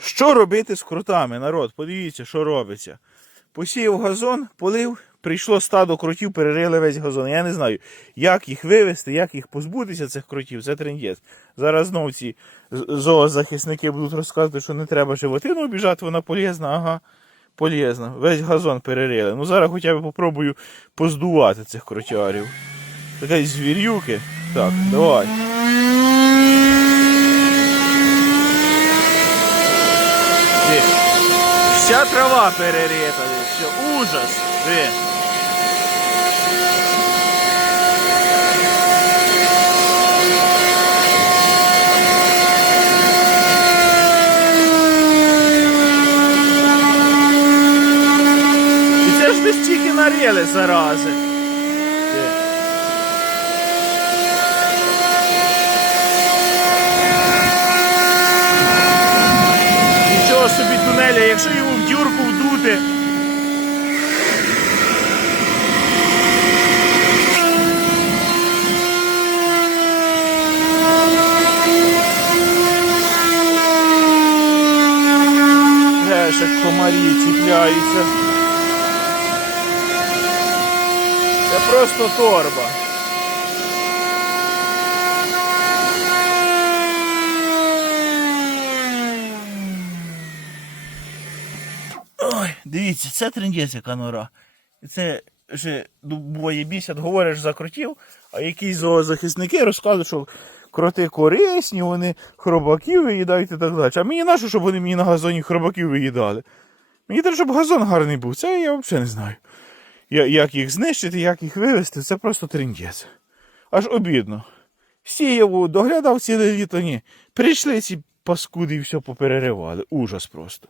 Що робити з крутами, народ? Подивіться, що робиться. Посіяв газон, полив, прийшло стадо крутів, перерили весь газон. Я не знаю, як їх вивезти, як їх позбутися, цих крутів. Це трендець. Зараз знов ці зоозахисники будуть розказувати, що не треба животину обіжати, вона полезна, ага. Полезна. Весь газон перерили. Ну зараз хоча б попробую поздувати цих кротярів. Така звірюки. Так, давай. Диви. Вся трава перерита, диви, все, ужас. І це ж десь тільки нарили зарази. Тунеля, якщо його в дюрку вдути. Геш, як комарі чіпляються. Це просто торба. Ой, дивіться, це трендець, яка нора. І це ще ну, буває бісять, говориш за кротів, а якісь зоозахисники розказують, що кроти корисні, вони хробаків виїдають і так далі. А мені нащо, щоб вони мені на газоні хробаків виїдали? Мені треба, щоб газон гарний був. Це я взагалі не знаю. Як їх знищити, як їх вивезти, це просто трендець. Аж обідно. Сіяв, доглядав ціле літо, ні. Прийшли ці паскуди і все попереривали. Ужас просто.